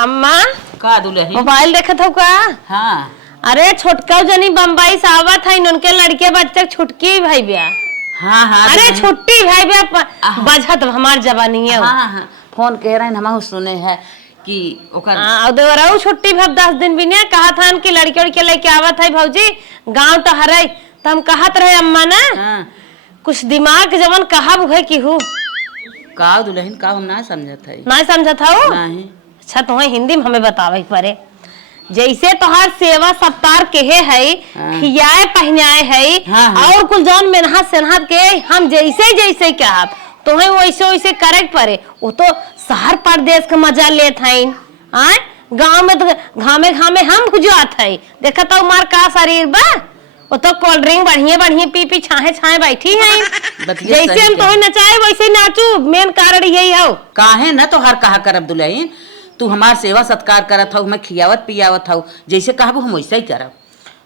अम्मा का दुल्हन मोबाइल देखत हो का? हाँ अरे छोटका जनी बम्बई से आवत है उनके लड़के बच्चे छुटकी भाई बिया। हाँ हाँ अरे छुट्टी भाई बिया बजत हमार जवानी है। हाँ हाँ फोन कह रहे हैं हम सुने हैं कि ओकर और देवराऊ छुट्टी भब 10 दिन भी नहीं कहा था कि लड़के उड़के लेके आवत है भौजी गांव तो हरे तो हम कहत रहे अम्मा ना हाँ कुछ दिमाग जवन कहा है कि हूँ का दुल्हन का हम ना समझत है ना समझत हो। नहीं अच्छा तुम्हें हिंदी में हमें बतावे पड़े जैसे तोहार सेवा सत्कार केहे है खियाए पहनाए है हाँ। और कुल जौन मेहनत सेनहत के हम जैसे जैसे क्या तुम्हें वैसे वैसे करे पड़े। वो तो शहर प्रदेश का मजा लेत है गाँव में तो घामे घामे हम गुजरात है देखा तो मार का शरीर बा वो तो कोल्ड ड्रिंक बढ़िया बढ़िया पी पी छाहे छाहे बैठी है जैसे हम तुम्हें नचाए वैसे नाचू मेन कारण यही हो काहे न तो हर कहा करब दुल्हन तू हमार सेवा सत्कार करत हऊ मैं खियावत पियावत हऊ जैसे कहबू हम वैसे ही करब।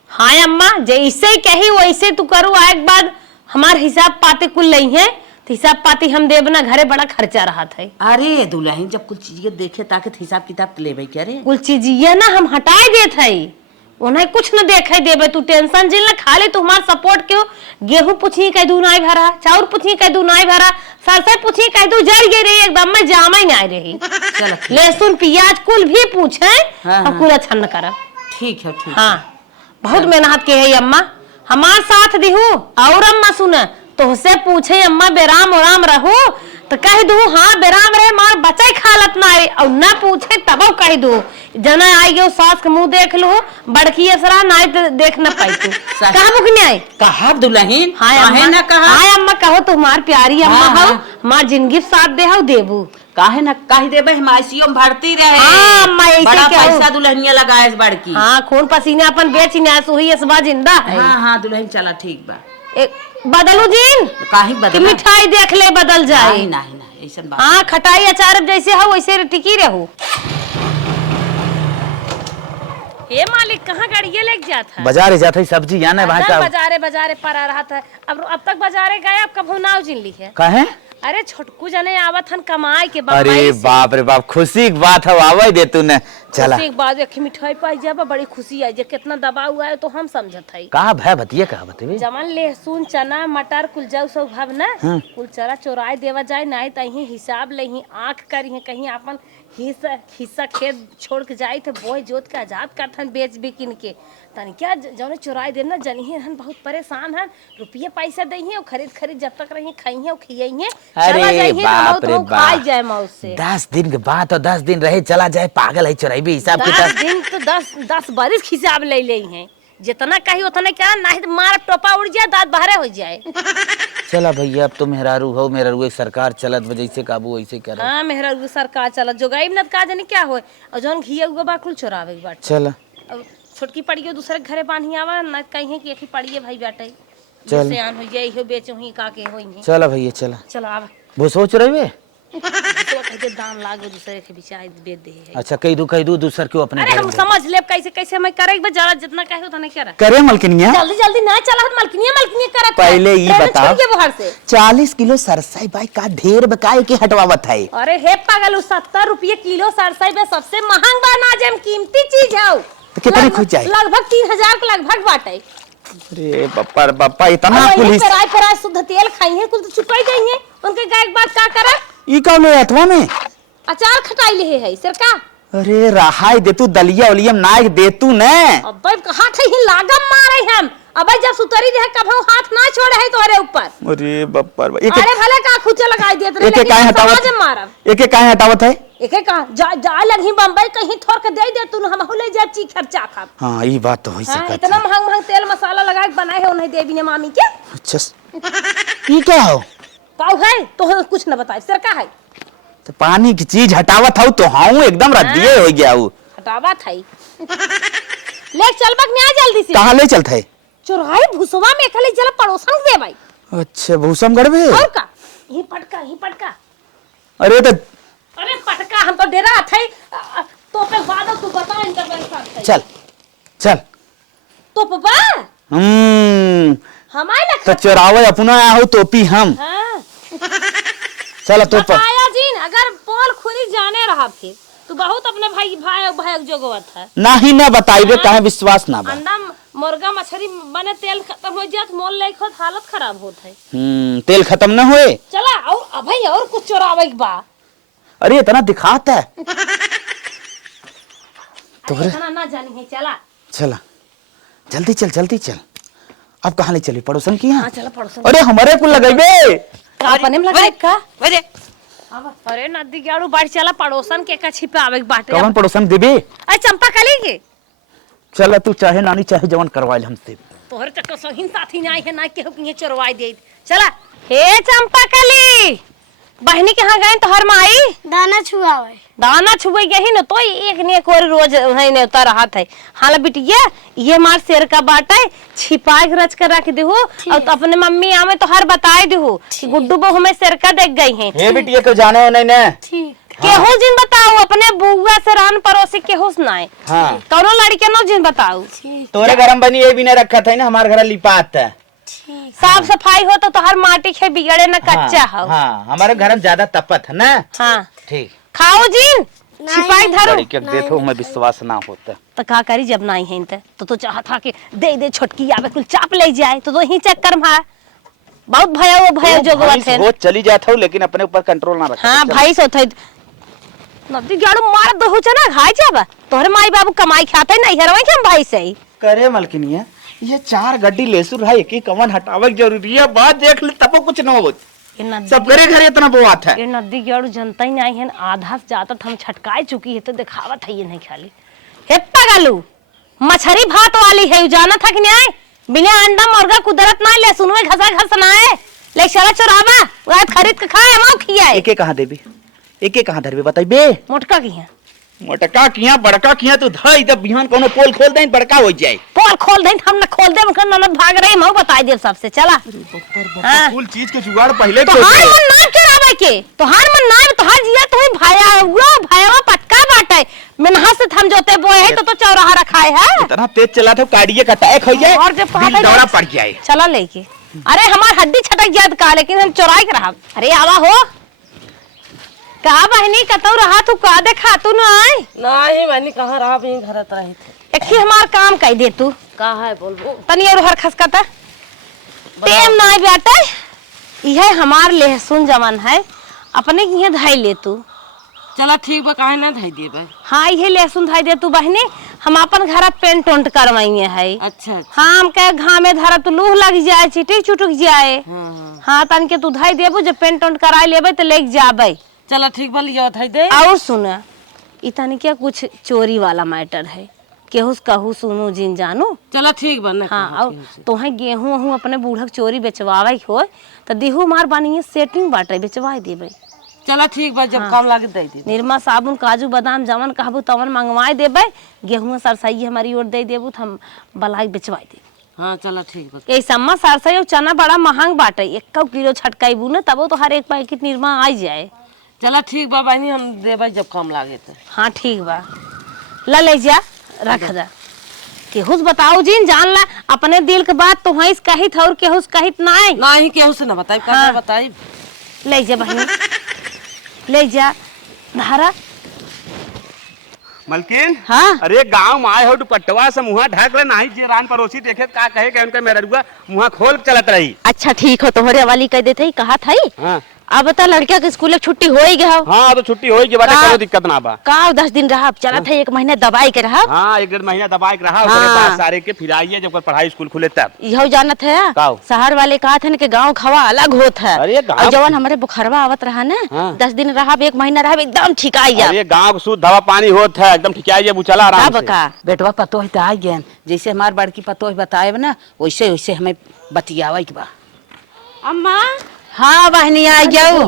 हाँ अम्मा जैसे कही वैसे तू करू आग बाद हमार हिसाब पाते कुल नहीं है तो हिसाब पाती हम देव ना घरे बड़ा खर्चा रहा था। अरे दुल्हन जब कुल चीज देखे ताकि हिसाब किताब लेबे क्या रे कुल चीज ये ना हम हटाए देत है उन्हें कुछ न देखे देवे तू टेंशन जिल खाली तू हमार सपोर्ट क्यों गेहूं पूछी कह दू नाई भरा चाउर पूछी कह दू नाई भरा सरसों पूछी कह दू जड़ गई रही एकदम में जामा ही नहीं रही लहसुन प्याज कुल भी पूछे और कुल अच्छा न कर ठीक है ठीक हाँ बहुत मेहनत के है अम्मा हमार साथ दिहू और अम्मा सुन तुहसे पूछे अम्मा बेराम उराम रहू तो कह दू हाँ बेराम रहे मार बचाई खालत ना आई और ना पूछे तब कह दू जना आई गयो सास के मुंह देख लो बड़की असरा ना तो देख न पाई तू कहा मुख नहीं आई कहा दुल्हन हाय ना कहा हाय अम्मा कहो तुम्हार प्यारी अम्मा हो हमार जिंदगी साथ दे हो देबू काहे ना कह देबे हम आईसीयू में भर्ती रहे हाँ अम्मा ऐसे बड़ा क्या पैसा दुल्हनिया लगाए इस बड़की हाँ खून पसीना अपन बेच ना सुही असबा जिंदा है। हाँ हाँ दुल्हन चला ठीक बा बदलू जीन काहे बदल मिठाई देख ले बदल जाए नहीं नहीं नहीं ऐसा बात हाँ खटाई अचार जैसे हो वैसे टिकी रहू। हे मालिक कहाँ गाड़िया लेके जाता है? बाजार जाता है सब्जी याना भाई का बाजारे बाजारे पर आ रहा था अब तक बाजारे गए अब कब नाव जिन ली है काहे अरे छोटकू जने आवत हन कमाई के अरे बाप रे बाप खुशी की बात है आवे दे तू ने चला एक बात एक मिठाई पाई जब बड़ी खुशी आई जे कितना दबाव हुआ है तो हम समझत है कहा भय बतिए कहा बतेबे जमन लहसुन चना मटर कुल जाऊ सब भाव ना कुल चरा चोराई देवा जाए नहीं तही हिसाब लही आंख करी कहीं अपन हिस्सा खेत छोड़ के जाए थे बोए जोत के आजाद करथन बेच बिकिन के तन क्या जौने चुराई देव ना जनिए हन बहुत परेशान हन रुपये पैसा दही और खरीद जब तक रही खाई और खियाई अरे बाप रे खाई जाए मौत से 10 दिन के बाद और 10 दिन रहे चला जाए पागल है चुराई भी हिसाब 10 दिन तो 10 बरिस हिसाब ले हैं जितना कही उतना क्या नहीं तो मार टोपा उड़ जाए दांत बाहर हो जाए। चला भैया अब तो मेहरारू हो मेहरारू एक सरकार चलत वजह से काबू वैसे कर हाँ मेहरारू सरकार चलत जो गायब न का जाने क्या होए और जौन घिया हुआ बाकुल चोरावे बाट चला अब छोटकी पड़ियो दूसरे घरे बांधी आवा न कहीं कि एक पड़िए भाई बाटे चल से आन हो जाए हो बेचो ही का के होई चला भैया चला चलो आवा वो सोच रहे वे तो कहते दाम लागो दूसरे के बिचाई बेच दे है। अच्छा कह दू दूसर क्यों अपने अरे हम समझ ले कैसे कैसे मैं करे जरा जितना कहे उतना करे करे मलकिनिया जल्दी जल्दी ना चला मलकिनिया करत पहले ये बताओ के बाहर से 40 किलो सरसाई भाई का ढेर बकाए के हटवावत है। अरे हे पागल 70 रुपये किलो सरसाई में सबसे महंग बना जेम कीमती चीज है तो कितने खुद जाए लगभग 3000 के लगभग बाटे। अरे बप्पा इतना पुलिस पराई शुद्ध तेल खाई है कुल तो चुकाई गई है उनके गाय के बाद का करे ई का ले अथवा में अचार खटाई ले है सर का अरे रहाई दे तू दलिया उलियम नाइक दे तू ने अब कहां थे ही लागम मारे हम अब जब सुतरी रहे कभू हाथ ना छोड़े है तोरे ऊपर। अरे बप्पा अरे भले का खुचा लगाई देत रहे लेकिन काहे हटावत मारब एके काहे हटावत है एके का जा लगी बम्बई कहीं थोड़ के दे दे तू हम ले जा ची खर्चा खा। हां ई बात तो होई सकत है इतना महंग तेल मसाला लगा के बनाए है उन्हें देवी ने मामी के। अच्छा ई क्या हो काऊ है तो कुछ न बताए सर का है तो पानी की चीज हटावत हूं तो हां एकदम रद्दिए हो गया हूं हटावत है ले चलबक नहीं आ जल्दी से कहां ले चलत है चुराई भूसवा में खाली जला पड़ोसन दे भाई। अच्छा भूसम गड़बे और का ही पटका अरे तो अरे पटका हम तो डेरा थे तो पे बाद तू बता इनका पैसा चल चल तो पापा हमारे तो चुरावे अपना हो टोपी हम हां चल तो आया जीन अगर पोल खुली जाने रहा फिर तो तू बहुत अपने भाई भाई भाई जोगवत है। नाही ना बताइबे काहे विश्वास ना बा। अंडा मुर्गा मछली बने तेल खत्म हो जात मोल नहीं खोत हालत खराब होत है। तेल खत्म ना होए। चला और अभी और कुछ चोरावे के बा। अरे इतना दिखाता है अरे इतना ना जानी है। चला चला जल्दी चल। अब कहाँ ले चली पड़ोसन की यहाँ? हाँ चला पड़ोसन। अरे हमारे को लगाइबे अपने में लगाए का? वजह अरे नदी गाड़ू बाढ़ चला पड़ोसन के का छिपे आवे के बाटे। कौन पड़ोसन देबे? अरे चंपा कली के चला तू चाहे नानी चाहे जवान करवा ले हमसे। तोहर चक्कर सहीन साथी नहीं है ना केहू के चोरवाई दे। चला हे चंपा कली बहनी के यहाँ गए तोहर माई दाना छुए यही न तो एक ने एक और रोज है ने उतर रहा था। हाल बिटिया ये मार शेर का बाटा है छिपा के रच कर रख देहु और तो अपने मम्मी आवे तो हर बताए देहु कि गुड्डू बहू में शेर का देख गई है। हे बिटिया को जाने हो नहीं ना? केहू जिन बताओ अपने बुआ से रान पड़ोसी केहू सुनाए। हाँ कौनो लड़के नो जिन बताओ। तोरे घर में बनी ये भी ना रखा था ना, हमारे घर लिपात है। साफ सफाई हो तो हर माटी खे बिगड़े न कच्चा हो। हाँ हमारे घर में ज्यादा तपत है ना। हाँ ठीक खाओ जिन छिपाई धरो। देखो मैं विश्वास ना होता तो का करी जब नहीं है तो चाहत था कि दे छोटकी आवे कुल चाप ले जाए तो ही चक्कर में बहुत भय जोगवत है। वो चली जाता हूँ लेकिन अपने ऊपर कंट्रोल ना रखा। हाँ भाई सो थे नदी गाड़ू मार दो ना घाय जाबा तोहरे माई बाबू कमाई खाते नहीं हरवाई के हम भाई से ही करे मलकिनिया ये 4 गड्डी लेसुर है एक ही कवन हटावे जरूरी है। बात देख ले तब कुछ ना हो सब करे घर इतना वो आता है। ये नदी गाड़ू जनता ही नहीं है आधा से ज्यादा हम छटकाए चुकी है तो दिखावत है ये नहीं खाली हे पगलू मछली भात वाली है जाना था कि नहीं बिना अंडा मुर्गा कुदरत ना ले सुनवे घसा घसना है ले चला चोरावा वो खरीद के खाए हम खिया एक कहां देबी एक कहां धरबे बताइबे? मोटका की है मोटका किया बड़का किया तू धाई जब बिहान कोनो पोल खोल दे बड़का हो जाए। पोल खोल दे हम ना खोल दे उनका ननद भाग रही हम बता दे सबसे। चला हां कुल चीज के जुगाड़ पहले तो हार मन ना चोरावे के तो हार मन ना तो हार जिया तो भाया उड़ा भाया पटका बाटे मनहा से हम जोते बोए है तो चौराहा रखाए है। इतना तेज चला था काटिए कटाए खई जाए और जब दिल दौरा पड़ जाए। चला लेके अरे हमार हड्डी छटक जात का लेकिन हम चोराई के रहा। अरे आवा हो का बहनी कतौ रहा तू का देखा तू ना आए नहीं बहनी कहाँ रहा भी घरत रही थी। एक हमार काम कह दे तू का है बोलबो तनी और हर खसकता टेम ना बेटा यह हमार लहसुन जमन है अपने के धाई ले तू। चला ठीक बा काहे ना धाई देबे। हाँ ये लहसुन धाई दे तू बहनी हम अपन घर पेंट उंट करवाइए है। अच्छा हाँ हम कहे घामे धरा तो लूह लग जाए चिटिक चुटक जाए। हाँ तन के तू धाई देबू जब पेंट उंट कराई लेबे तो लेके जाबे। चला ठीक बा लिया धाई दे। और सुना इतनी क्या कुछ चोरी वाला मैटर है केहू कहू सुनू जिन जानू। चला ठीक बा ना। हाँ और तोहे गेहूं वहूं अपने बूढ़क चोरी बेचवावे हो तो देहू मार बानी सेटिंग बाटे बेचवाई देबे। चला ठीक बा जब काम लागे दे दे। निरमा साबुन काजू बादाम जवन कहबू तवन मंगवाए देबे गेहूं सरसई हमारी ओर दे देबू तो हम बलाई बेचवाई दे। हाँ चला ठीक बा। ये सम्मा सरसई और चना बड़ा महंग बाटे 1 किलो छटकाईबू ना तब तो हर एक पैकेट निरमा आ जाए। चला ठीक बा बहनी हम देबे जब काम लागे तो। हाँ ठीक बा ले जा रख जा केहुस बताओ जिन जान ला अपने दिल के बात तो हईस कहित और केहुस कहित नाई नहीं केहू से ना बताई का बताई। ले जा बहनी ले जा धारा मलकिन। हाँ अरे गांव में आए हो दुपट्टवा से मुंह ढक ले नहीं जे रान पड़ोसी देखे का कहे के उनका मेरा रुआ मुंह खोल के चलत रही। अच्छा ठीक हो तोहरे वाली कह देते कहा था हाँ अब बता लड़किया के स्कूल छुट्टी हो ही गया। हाँ तो छुट्टी होई के बाटे कोई दिक्कत ना बा। का 10 दिन रहा चला था 1 महीना दवाई के रहा। हाँ 1 महीना दवाई के रहा उसके बाद सारे के फिर आइए जब पढ़ाई स्कूल खुले तब। यहो जानत है शहर वाले कहा थे कि गांव खवा अलग होत है। अरे और जवन हमारे बुखारवा आवत रहा ना 10 दिन रहा 1 महीना रहा एकदम ठीक आई जा। अरे गांव शुद्ध दवा पानी होत है एकदम ठीक आई चला आराम से। का बेटवा पतो है आ गया जैसे हमार बड़की पतो है बताए ना वैसे वैसे हमें बतियावे के बा। अम्मा हाँ बहनी आ जाओ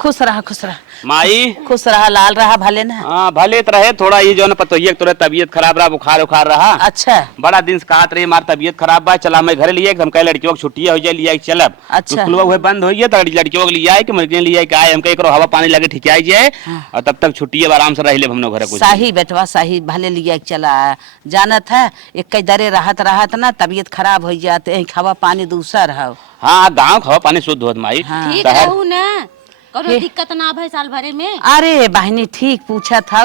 खुश रहा माई खुश रहा लाल रहा भले ना। हाँ भले तो रहे थोड़ा ये जो न पतो ये तोरा तबीयत खराब रहा बुखार उखार रहा। अच्छा बड़ा दिन से कहत रही हमार तबीयत खराब बा चला मैं घरे लिए हम कहे लड़कियों की छुट्टी हो जाए लिया चलब। अच्छा स्कूल वो बंद होइए तो लड़कियों के लिए आए कि मर्जी लिए के आए हम कहे करो हवा पानी लगे ठीक आई जाए और तब तक छुट्टी आराम से रह ले हम लोग घर कुछ। सही बेटवा सही भले लिया चला जानत है एक दरे राहत ना तबीयत खराब हो जाते हवा पानी दूसर है। हाँ गाँव खावा पानी शुद्ध होत माई। हाँ। ठीक रहू ना करो दिक्कत ना भय साल भरे में। अरे बहनी ठीक पूछा था,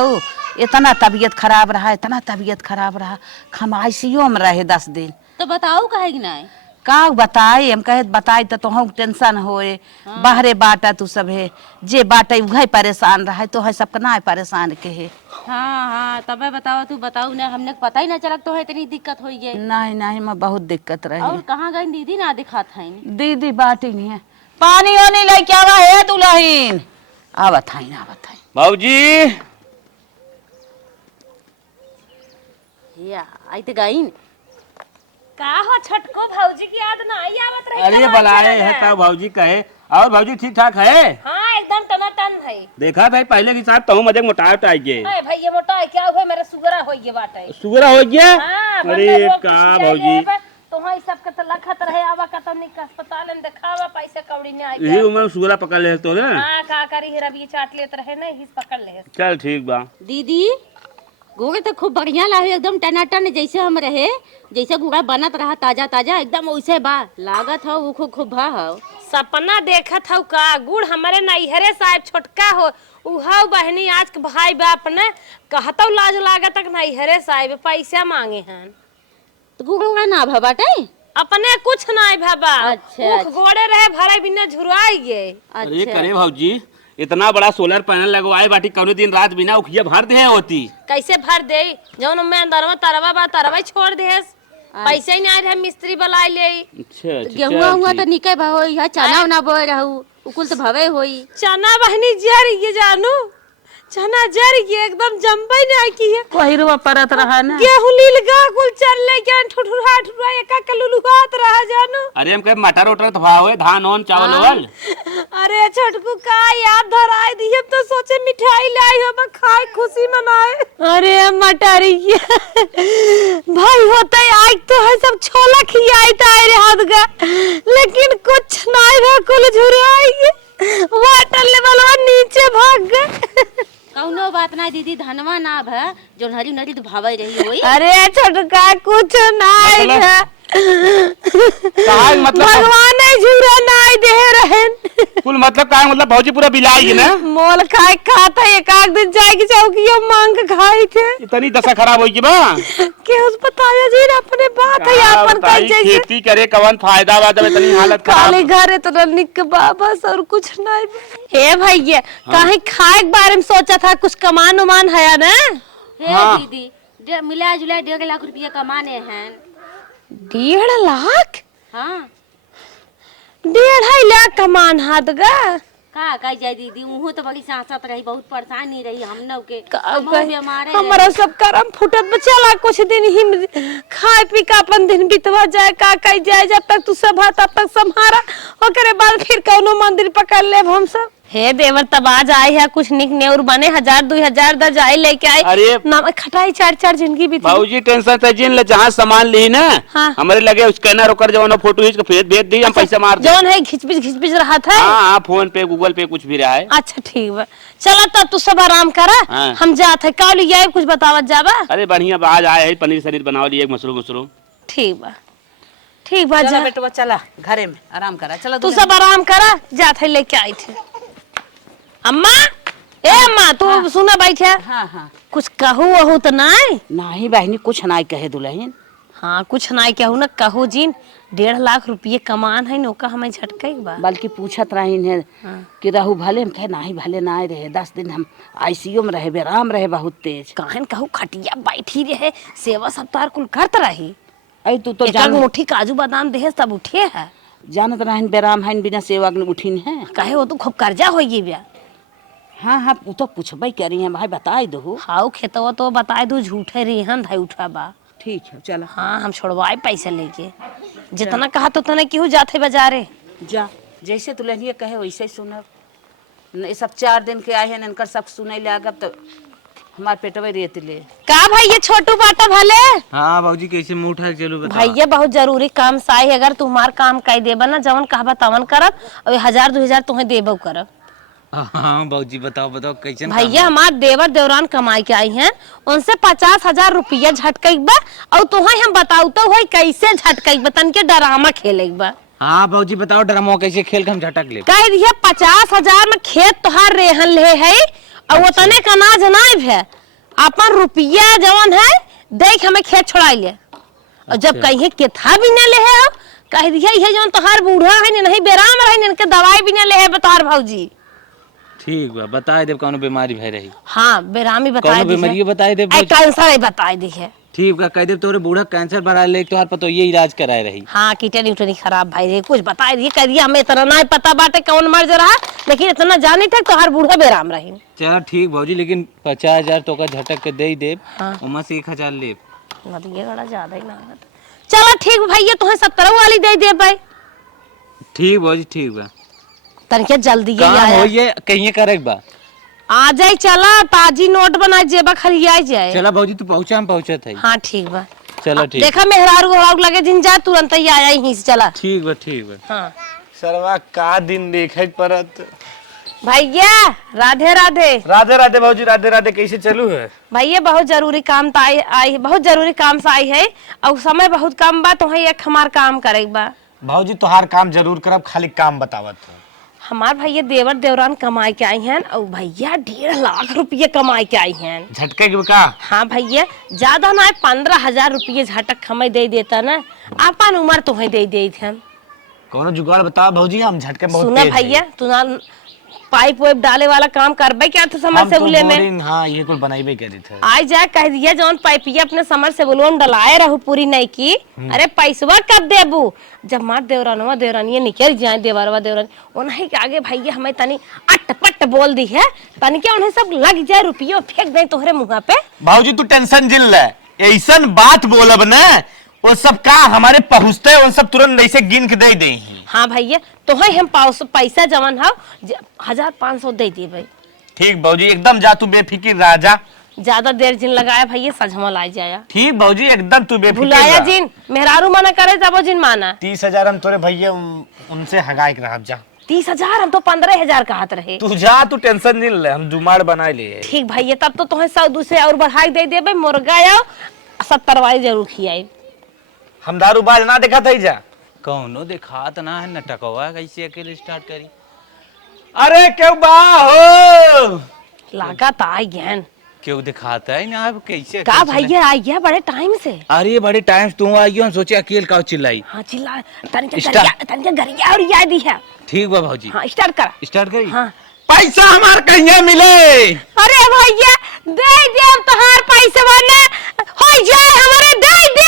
इतना तबीयत खराब रहा, इतना तबीयत खराब रहा, हम आईसीयू में रहे 10 दिन। तो बताओ काहे कि नहीं का बताए, हम कहे बताई तो तुम टेंशन होए। बाहरे बाटा तू सब है, जे बाटे वही परेशान रहा, तो है सबका ना परेशान के है। हाँ हाँ तबे बताओ, तू बताऊ ना, हमने पता ही ना चलक तो है इतनी दिक्कत हो गई। नहीं नहीं मैं बहुत दिक्कत रही। और कहाँ गई दीदी ना दिखात है। दीदी बाटी नहीं है, पानी वानी लेके आवा है दुल्हन। आवत है भाऊजी या आई तो गई का हो छटको भौजी की याद ना आई आवत रही। अरे बलाए है का भाऊजी कहे। और भाऊजी ठीक ठाक है? हाँ एकदम टनाटन है। देखा था पहले की साथ तो मजे मोटा उठाई गए। हाय भाई ये मोटा है क्या हुआ, मेरा सुगरा हो गया बाटे। सुगरा हो गया? हाँ, अरे का भाऊजी तो हां सब के तो लखत रहे, आवा का तो निक अस्पताल में दिखावा, पैसे कौड़ी नहीं आई। यही उम्र सुगरा पकड़ ले तो ना। हां का करी है, रवि चाट लेत रहे ना, हिस पकड़ ले। चल ठीक बा। दीदी गोगे तो खूब बढ़िया लावे, एकदम टनाटन जैसे हम रहे, जैसे गुड़ा बनत रहा ताजा ताजा एकदम वैसे बा लागत हो। वो खूब भा हो सपना देखत हौ का गुड़ हमारे नैहरे साहब छोटका हो उहा बहनी आज के भाई बाप ने कहतौ लाज लागत तक नैहरे साहब पैसा मांगे हैं। तो गुड़ा ना भा बाटे अपने कुछ नहीं बाबा। अच्छा, उख गोड़े रहे भरे बिना झुरवाई गए। अरे करे भाऊजी इतना बड़ा सोलर पैनल लगवाए बाटी, कौनो दिन रात बिना उखिया भर दे होती। कैसे भर दे, जौन में अंदरवा तरवा बा तरवा छोड़ दे, पैसे ही नहीं रहे मिस्त्री बुलाई ले। अच्छा गेहुआ हुआ तो निके भा होई है, चना उना बोए रहू उकुल तो भवे होई। चना बहनी जर ये जानू, चना जर ये एकदम जम्बई नहीं की है। कोहिरवा परत रहा ना, गेहूं लील गा कुल चल ले के ठुठुरा ठुठुरा एका कलुलुहात रहा जानू। अरे हम कहे मटर उटर तो भाव है, धान ओन चावल ओवल। अरे छोटकू का याद धराई दी, हम तो सोचे मिठाई लाई हो, मैं खाए खुशी मनाए। अरे मटारी भाई होता है आज तो है सब छोला खियाई ताए रे हाथ का, लेकिन कुछ नहीं रहा, कुल झुराई वाटर लेवल नीचे भाग गए। कौनो बात ना दीदी, धनवा ना भा जो हरी नरी तो भावे रही होई। अरे छोटका कुछ नहीं है, मतलब भगवान झूरा नहीं दे रहे। कुल मतलब का मतलब भाऊजी पूरा बिलाई ना मोल खाए खाता एक आध दिन जाएगी चौकिया मांग के खाई थे। इतनी दशा खराब होगी बा के उस बताया जी अपने बात है अपन का जैसे खेती करे कवन फायदा बा जब इतनी हालत काले खराब। घर है तो निक बाबा और कुछ नहीं। हे भैया कहीं खाए के बारे में सोचा था, कुछ कमान उमान है ना? हे दीदी मिला जुला 1.5 लाख रुपया कमाने हैं। 1.5 लाख? हाँ 1.5 लाख कमान हाथ गा का जाए दीदी, उहू तो बड़ी सांसत रही, बहुत परेशानी रही हमनों के। हमारा सब करम फुटत बचला, कुछ दिन ही खाए पी का अपन दिन बितवा जाए का कह जाए, जब तक तू सब तब तक संहारा, ओकरे बाद फिर कौनो मंदिर पकड़ ले हम सब। हे देवर तब आज आए है, कुछ निक नेउर बने 1000-2000 द जाए लेके आए। अरे नाम खटाई 4 जिंदगी बीती। भाऊजी टेंशन से जिन ले जहाँ सामान ली ना, हाँ। हमारे लगे स्कैनर होकर जब फोटो खींच के भेज दी, हम पैसा मार दे। जौन है घिचपिच रहा था। हाँ फोन पे गूगल पे कुछ भी रहा है। अच्छा ठीक है, चला तब तू सब आराम करा। हाँ। हम जात है का लिया कुछ बतावत जाबा। अरे बढ़िया आज आए है, पनीर शरीर बनाओ लिए मशरूम। ठीक बा चला जा, बेटवा चला घरे में आराम करा। चला तू सब आराम करा, जात है लेके आई थे। अम्मा ए अम्मा तू सुना बैठे, हाँ कुछ कहू वहू तो नहीं? नहीं बहनी कुछ नहीं कहे दुल्हन। हाँ कुछ नहीं कहू ना, कहू जिन 1.5 लाख रुपये कमान है नौका हमें झटके बा। बल्कि पूछत रही है कि रहू भले, हम कहे नहीं भले ना रहे, 10 दिन हम आईसीयू में रहे, बेराम रहे बहुत तेज। कहन कहू खटिया बैठी रहे, सेवा सप्ताह कुल करत रही। अरे तू तो एक मुट्ठी काजू बादाम दे तब उठे है, जानत रहन बेराम है बिना सेवा के उठिन है। कहे वो तो खूब कर्जा होगी ब्या। हाँ वो तो पूछबे करी है भाई, बताई दो। हाउ खेतवा तो बताए दू, झूठे रिहन धाई उठा बा। ठीक है चलो। हाँ हम छोड़वाए पैसे लेके, जितना कहा तो उतना क्यों जाते बाजारे। जा जैसे दुल्हनिया कहे वैसे ही सुनब। ये सब 4 दिन के आए हैं, इनकर सब सुने लागब तो हमार पेटवे रेत ले। का भाई ये छोटू बाटा भले। हाँ भाजी कैसे मुंह उठा के चलो बता। भैया बहुत जरूरी काम साई, अगर तुम्हार काम कह देबा ना जवन कहबा तवन करब, और 1000-2000 तुम्हें देबो करब। हाँ भाजी बताओ कैसे भैया हमार देवर देवरान कमाई के आई हैं, उनसे 50,000 रुपया झटकई बा, और तुम्हें हम बताऊ तो कैसे झटकई बा, तन के डरामा खेले बा। हाँ भौजी बताओ ड्रामा कैसे खेल के हम झटक ले। कह दिया 50,000 में खेत तोहार रेहन ले है और वो तने का अनाज नाइब है अपन रुपया जवन है देख हमें खेत छोड़ा ले और जब कहीं केथा भी न ले है कह दिया ये जवन तोहार बूढ़ा है नहीं बेराम रहे इनके दवाई भी न ले है तोहार भौजी। ठीक बा बताए देव कौनो बीमारी भय रही। हाँ बेरामी बताए कौनो बीमारी बताए देव भौजी। कैंसर बताए दी है। ठीक बा कह देव तोरे बूढ़ा कैंसर बढ़ा ले तोहार पतो ये इलाज कराए रही। हाँ किटनी उटनी खराब भाई रे कुछ बताए दिए कह दिया हमें इतना ना पता बाटे कौन मर्ज रहा लेकिन इतना जाने तक तोहार बूढ़ा बेराम रही। चलो ठीक भौजी लेकिन 50,000 तो का झटक के दे देव। हाँ। उमा से 1,000 ले। ये बड़ा ज्यादा ही लागत। चलो ठीक भैया तुम्हें 70 वाली दे दे भाई। ठीक भौजी ठीक बा। तनिके जल्दी ही काम आया। हो ये कहीं करे बा। आ जाए चला ताजी नोट बना जेबा खरिया जाए। चला भौजी तू पहुंचा हम पहुंचत है। हाँ ठीक बा। चलो ठीक। देखा मेहरारू घोड़ाऊ लगे जिन जा तुरंत ही आया यहीं से चला। ठीक बा ठीक बा। हाँ सरवा का दिन देखे परत। भैया राधे राधे। राधे राधे भौजी राधे राधे कैसे चलू है। भैया बहुत जरूरी काम तो आई बहुत जरूरी काम से आई है और समय बहुत कम बा तो एक हमार काम करे बा। भौजी तोहार काम जरूर करब खाली काम बतावत हो। हमार भैया देवर देवरान कमाई के आई हैं और भैया 1.5 लाख रुपये कमाई के आई हैं। झटके के का। हाँ भैया ज्यादा ना 15,000 रुपये झटक हमें दे देता ना अपन उम्र तुम्हें दे देते हैं। कौनो जुगाड़ बताओ भौजी हम झटके बहुत सुना तेज है। भैया तू ना पाइप वाइप डाले वाला काम करबे क्या तो समर से बुले में बोरिंग, हाँ ये कुछ बनाई करी थे। आज जा कह दिया जौन पाइपिया अपने समर से बुलवा में डलाए रहू पूरी नहीं की। अरे पैसवा कब देबू जब मार देवरानवा देवरानिया निकल जाए देवरवा देवरानी उन्हीं के आगे भैया हमें तनी अटपट बोल दी है तनी क्या उन्हें सब लग जाए रुपया फेंक दे तोहरे मुँह पे। भौजी तू टेंशन जिल ले ऐसन बात बोलब न वो सब का हमारे पहुँचते वो सब तुरंत ऐसे गिन के दे दे। हाँ भैया तो है हम पैसा जवन है 1,500 दे दिए भाई। ठीक भौजी एकदम जा तू बेफिक्र राजा। ज्यादा देर जिन लगाया भैया सजमा लाई जाया। ठीक भौजी एकदम तू बेफिक्र भुलाया रह। जिन मेहरारू मना करे तब जिन माना। 30,000 हम तोरे भैया उनसे हगाए के रह जा। 30,000 हम तो 15,000 कहत रहे। तू जा तू टेंशन नहीं ले हम जुमाड़ बना ले। ठीक भैया तब तो तुम्हें 100 से और बढ़ाई दे देबे मुर्गा या 70 वाली जरूर खियाई। हम दारू बाज ना देखा था जा। कौनो दिखात ना है नटकवा कैसे अकेले स्टार्ट करी। अरे क्यों बा हो लागत आई ज्ञान क्यों दिखाता है ना अब कैसे का भैया आई गया बड़े टाइम से। अरे बड़े टाइम तू आई हम सोचे अकेले का चिल्लाई। हाँ चिल्ला तनिके स्टार्ट। गरिया और याद ही है। ठीक बा भौजी हाँ स्टार्ट कर। स्टार्ट करी। हाँ पैसा हमार कहीं मिले। अरे भैया दे दे तोहार पैसे वाले हो जाए हमारे दे दे।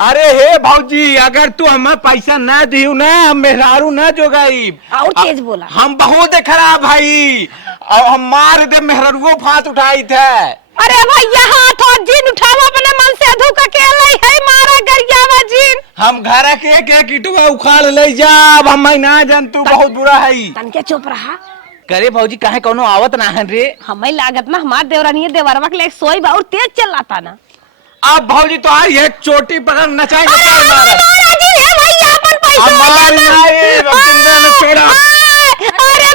अरे हे भौजी अगर तू हमें पैसा ना दियो ना हम मेहरारू ना जोगाई। और तेज बोला। हम बहुत खराब भाई और हम मार दे मेहरारू फांस उठाई थे। अरे भैया हाथ और जिन उठावा अपने मन से धोखा के लई है मारा गरियावा जिन। हम घर के एक इटवा उखाड़ ले जाब हम ना जान तू बहुत बुरा है। तनके चुप रहा। करे भौजी काहे कौनो आवत ना है रे। हमें लागत ना हमार देवरानी देवरवा के लिए सोई बा और तेज चलाता ना। अब भौजी तो आई है चोटी पकड़ नचाई नचाई मार। अरे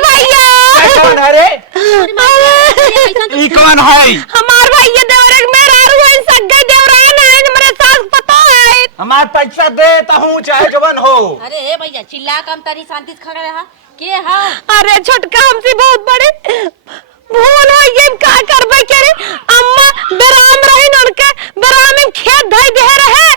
भैया कौन है रे ई कौन है। हमार भैया देवरे मेरा रुई सग्गे देवरान है मेरे साथ पता है। हमार पैसा देता हूँ चाहे जवन हो। अरे ए भैया चिल्ला कम तरी शांति से खड़ा रहा के हाँ। अरे छोटका हमसे बहुत बड़े भूल हो ये का करबे करे अम्मा बराम रही उनके बराम में खेत धई दे रहे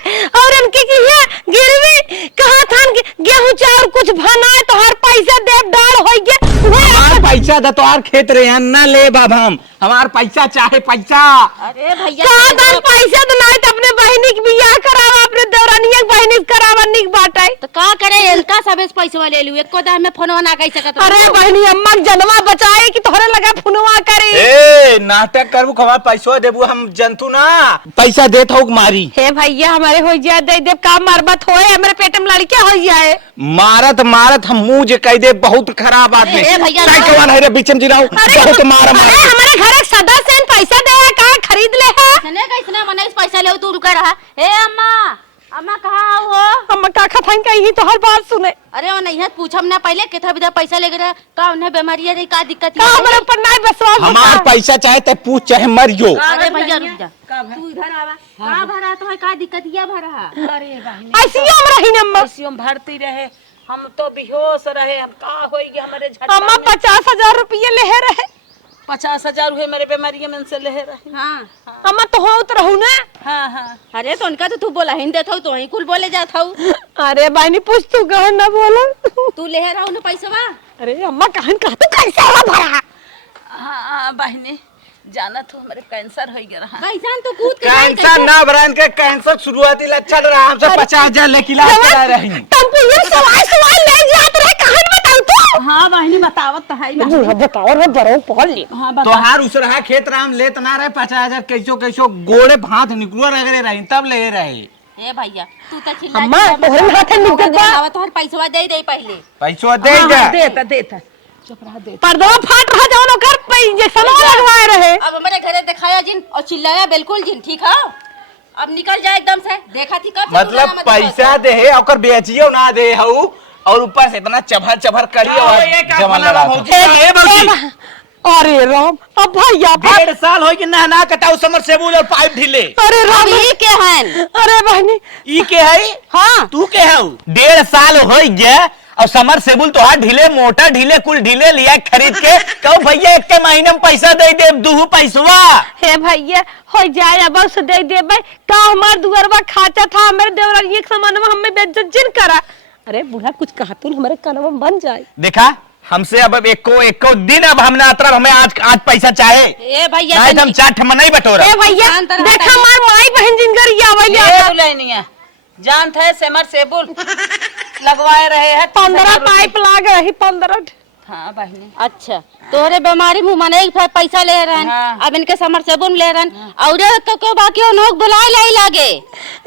और उनके की है गिरवी कहां थान गेहूं चार कुछ भनाए तो हर पैसा दे डाल हो गए। हमार पैसा दा तो आर खेत रे ना ले बाबा हम हमार पैसा चाहे पैसा। अरे भैया का दान पैसा तो नहीं तो अपने बहनी के बियाह करावा अपने देवरानिया के बहनी के करावा निक बाटाई तो का करे इनका सबे पैसा ले लू एको दाम में फोनवा ना कह सकत। अरे बहनी अम्मा जनवा बचाए कि तोहरे लगा फुनवा करे। ए नाटक करबू हमार पैसा देबू हम जंतु ना पैसा देत हो मारी। हे भैया हमारे हो जाए दे दे का मरबत होए हमारे पेट में लड़के हो जाए। मारत मारत हम मुंह जे कह दे बहुत खराब आदमी। ए भैया काय कौन है रे बीचम जिराऊ बहुत मार मार। अरे हमारे घर के सदस्य हैं पैसा दे का खरीद ले है। इसने कैसने मने पैसा ले तू रुका रहा। ए अम्मा अम्मा कहां हो। अम्मा का रखा था कहीं तो हर बात सुने। अरे वो नहीं पूछम ना पहले कितना विधा पैसा लेके रहा का उन्हें बीमारी है का दिक्कत का हमारे ऊपर नहीं विश्वास हमार पैसा चाहे ते पूछ चाहे मर जो। अरे भैया रुक जा तू इधर आवा का भरा तो है का दिक्कत ये भरा। अरे बहनी ऐसी हम रही नम्मा ऐसी हम भरती रहे, हम तो बेहोश रहे, हम का होई हमारे झटका अम्मा 50,000 रुपये ले रहे। 50,000 हुए मेरे बीमारी में से ले रहे। हाँ अम्मा तो हो तो रहू ना। हाँ हाँ अरे तो उनका तो तू बोला हिंदे था तो वही कुल बोले जाता हूँ। अरे बहनी पूछ तू कहन ना बोला। तू ले रहा हूँ पैसा। अरे अम्मा कहन कहा तू कैसे हो भरा। हाँ बहनी जाना तो हमारे कैंसर हो गया रहा। कैसा तो कूद के कैंसर ना बरान के कैंसर शुरुआती लक्षण रहा हमसे 50,000 लेके इलाज करा रही। तुमको ये सवाल ले जात रहे कहन बताओ तो। हाँ बहनी बतावत तो है ही। बताओ रे बरो पढ़ ले। हाँ तो हार उसरा खेत राम लेत ना रहे 50,000 कैसो गोड़े भात निकलो रगरे रही तब ले रहे। ए भैया तू तो चिल्ला अम्मा तोहरे हाथे निकल बा। तोहर पैसा दे दे पहले। पैसा दे जा देता पर्दा फाट रहा जाओ ना कर पे इंजेक्शन लगवाए रहे। अब हमारे घरे दिखाया जिन और चिल्लाया बिल्कुल जिन ठीक है। अब निकल जाए एकदम से देखा थी कब मतलब पैसा दे है और बेचियो ना दे हऊ और ऊपर से इतना चभर चभर करी और जमा लगा अरे राम अब भैया 1.5 साल हो कि ना कटाऊ समरसेबुल और पाइप ढीले। अरे राम ये के हैं। अरे बहनी ई के है हाँ तू के है 1.5 साल हो गया और समरसेबुल तो हाथ ढीले मोटर ढीले कुल ढीले लिया खरीद के कहो भैया एक के महीने में पैसा दे दे दूहू पैसवा। हे भैया हो जाए अब से दे देबे का हमार दुअरवा खाचा था हमारे देवरा एक सामान में हमें बेइज्जत जिन करा। अरे बूढ़ा कुछ कहा तू हमारे कानवा में बन जाए। देखा हमसे अब एको दिन अब हमने अतरब हमें आज पैसा चाहे ए भैया नहीं हम चाट हम नहीं बटोरा। ए भैया देखा हमार माई बहन जिनकर ये आवले जान थे सेमर सेबुल लगवाए रहे हैं 15 पाइप लाग रही 15। हाँ बहनी अच्छा तोहरे बीमारी मुंह मने पैसा ले रहे हैं। हाँ। अब इनके समर सेबुन ले रहे हैं और तो क्यों बाकी लोग बुलाए लाई लागे।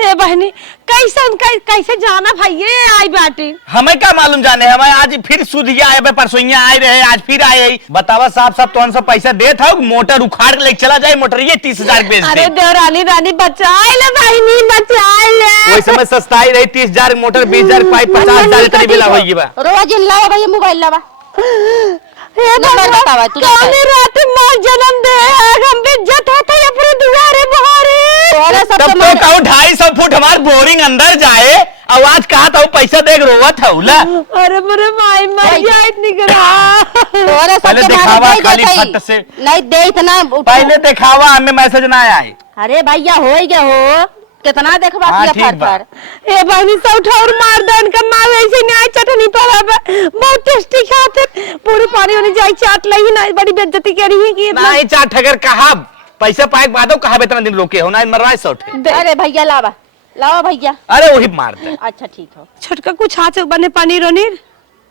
ए बहनी कैसे जाना भैया आई बाटी। हमें क्या मालूम जाने हमें आज फिर सुधिया आए परसोइया आए रहे आज फिर आए बतावा साहब सब तो पैसा दे था मोटर उखाड़ के लेके चला जाए मोटर ये 30,000 बेच दे। अरे देवरानी रानी बचाए ले बहनी बचाए ले। वही समय सस्ताई रही 30,000 मोटर 20,000 पाइप 50,000 इतनी बिला होगी बा। रोज लावा भैया मोबाइल लावा। नंबर बतावा तू काली रात मां जन्म दे हम बेइज्जत होता है अपने दुआरे बहारे। तब तो कहूं 250 फुट हमार बोरिंग अंदर जाए आवाज कहा था पैसा देख रोवत हौला। अरे मेरे माई मर जाए इतनी गिरा। तोरे पहले सबके दिखावा बारे खाली में फट से नहीं दे इतना पहले दिखावा हमें मैसेज ना आए। अरे भैया हो गया हो कितना देखबा हाँ, किया ठीक फर बा। फर। ए बहनी सब ठौर मार देन का माँ ऐसे नहीं आई चटनी पर बहुत टेस्टी खाते पूरी पानी होने जाई चाट लई ना बड़ी बेइज्जती करी है कि ना ही चाट ठगर कहा पैसा पाए बादो कहा इतना दिन रोके हो ना मरवाए सौ अरे भैया लावा लावा भैया। अरे वही मारते अच्छा ठीक हो। छोटका कुछ हाथ बने पनीर ओनीर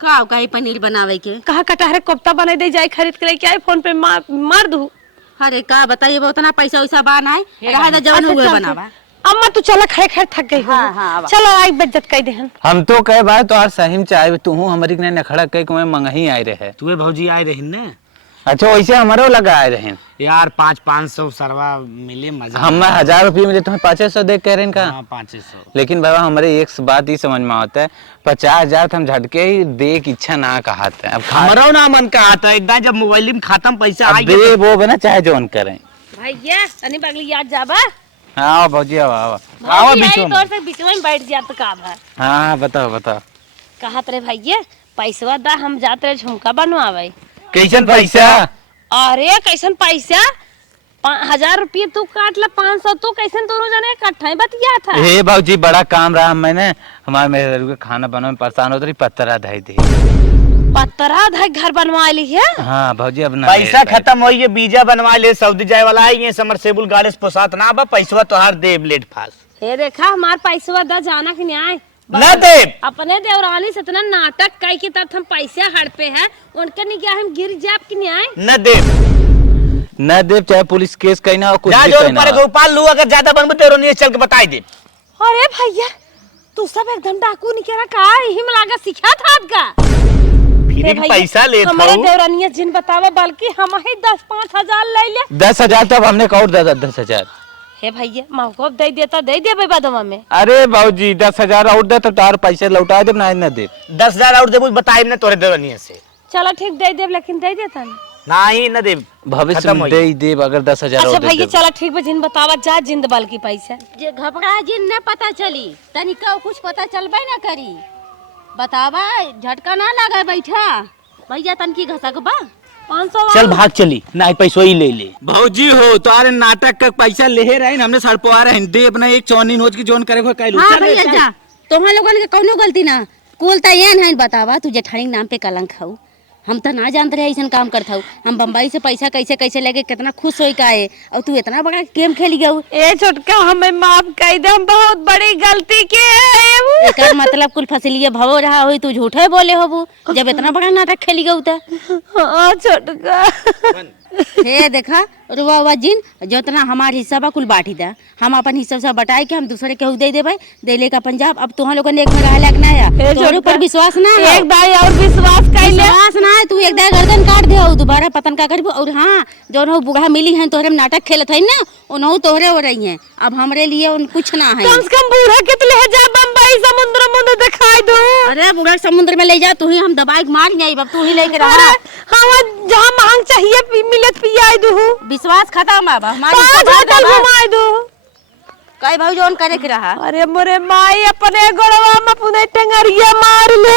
का कहीं पनीर बनावे के कहा कटहरे कोफ्ता बना दे जाए खरीद के लेके आए फोन पे मार दू। अरे का बताइए वो उतना पैसा वैसा बनाए रहा था जवन हुए बनावा। अम्मा तू चला खड़े खड़े थक गई हाँ, हाँ, आवा। चलो आई बेइज्जत कई देहन। हम तो कहे भाई तो हर सही में चाहे तू हमारी ने नखड़ा कह के मंगही आए रहे। तुम्हें भौजी आए रही ने अच्छा वैसे हमारो लगा आए रहे यार 500 सरवा मिले मजा। हम 1,000 रुपये मिले तुम्हें 500 देख कह रहे का। हाँ 500 लेकिन बाबा हमारे एक बात ही समझ में आता है 50,000 हम झटके ही देख इच्छा ना कहा था। अब हमारा ना मन का आता है एकदम जब मोबाइल में खत्म पैसा आ दे वो बना चाहे जोन करें। भैया तनी बगली याद जाबा। हाँ भौजी आओ बीच में बीच में बैठ जा तो काम है। हाँ बताओ कहत रे भैया पैसवा दा हम जात रहे झुमका बनवावे। कैसन पैसा। अरे कैसन पैसा 1,000 रुपये तू काट ला 500 तू कैसन दोनों जने इकट्ठा ही बतिया था। हे भाजी बड़ा काम रहा मैंने हमारे मेरे खाना बनाने में परेशान होती पत्थरा धाई दी पत्थरा धाई घर बनवा ली है। हाँ भौजी अब ना पैसा खत्म हो ये बीजा बनवा ले सऊदी जाए वाला है ये समरसेबुल गाड़ी से पोसात ना बा पैसा तो हर देव लेट फास हे देखा हमार पैसवा दा जाना कि न्याय ना देव अपने देवरानी से इतना नाटक कई के तब हम पैसे हड़पे हैं उनके नहीं क्या हम गिर जाप कि न्याय न देव न देव चाहे पुलिस केस कहना हो कुछ जा भी जो कहना ऊपर हो। गोपाल लू अगर ज्यादा बनबे तेरो नहीं चल के बताई दे। अरे भैया तू सब एकदम डाकू निकला का यही में लागा सिखा था का फिर भी पैसा ले हमारे देवरानिया जिन बतावा बल्कि हम ही 10-5 हजार ले ले 10,000 तो अब हमने कौर दादा 10,000 हे भैया माँ को दे देता दे दे भाई बादमा में। अरे बाबूजी 10,000 और दे तो तार पैसे लौटा दे ना ना दे। 10,000 और देबू बताई ना तोरे देवनिया से। चलो ठीक दे दे लेकिन दे देता ना। नहीं न दे भविष्य खत्म में होई। दे ही दे अगर 10,000 अच्छा और दे भैया दे। चलो ठीक बा जिन बतावा जा जिंद बाल की पैसा। जे घबरा जिन न पता चली तनिका कुछ पता चलबे ना करी बतावा झटका ना लगा बैठा भैया तनकी घसक बा 500 चल भाग चली ना पैसा ही ले ले। भौजी हो तुम्हारे नाटक का पैसा ले रहे हमने सड़पवा रहे दे अपना एक चौनी नोच की जोन करे को कहलू। हाँ भैया जा तुम्हारे लोगन के कौनो गलती ना कुल त ये नहीं बतावा तू जेठानी के नाम पे कलंक खाऊ हम तो ना जानते रहे ऐसा काम करता हूँ हम बम्बई से पैसा कैसे कैसे लेके कितना खुश होई का है और तू इतना बड़ा गेम खेली गऊ ए छोटका हमें माफ कर दे हम बहुत बड़ी गलती के है। एकर मतलब कुल फसलिए भवो रहा हुई तू झूठे बोले होबू जब इतना बड़ा नाटक खेली गऊ त हाँ छोटका हे देखा रुआ हुआ जिन जितना हमारे हिस्सा बा कुल बांटी दा हम अपन हिस्सा सब बटाए के हम दूसरे के दे देबे देले का पंजाब अब तुहा लोगन एक में रह लग ना है तोरे ऊपर विश्वास ना है एक बार और विश्वास कर ले। विश्वास ना है तू एक दाय गर्दन काट दे और दोबारा पतन का करबू और हां जोन हो बूढ़ा मिली है तोरे में नाटक खेलत है ना उनहु तोहरे हो रही है अब हमरे लिए उन कुछ ना है कम से कम बूढ़ा के तो ले जा बम्बई समुद्र मुंद दिखाई दो। अरे बूढ़ा समुद्र में ले जा तू ही हम दबाई के मार जाई अब तू ही लेके रहा हाँ जहाँ मांग चाहिए मिलत पियाई दू विश्वास खत्म अब हमारी 5 होटल घुमाई दू। कई भाई जोन करे के रहा अरे मोरे माई अपने गोड़वा में पुने टंगरिया मार ले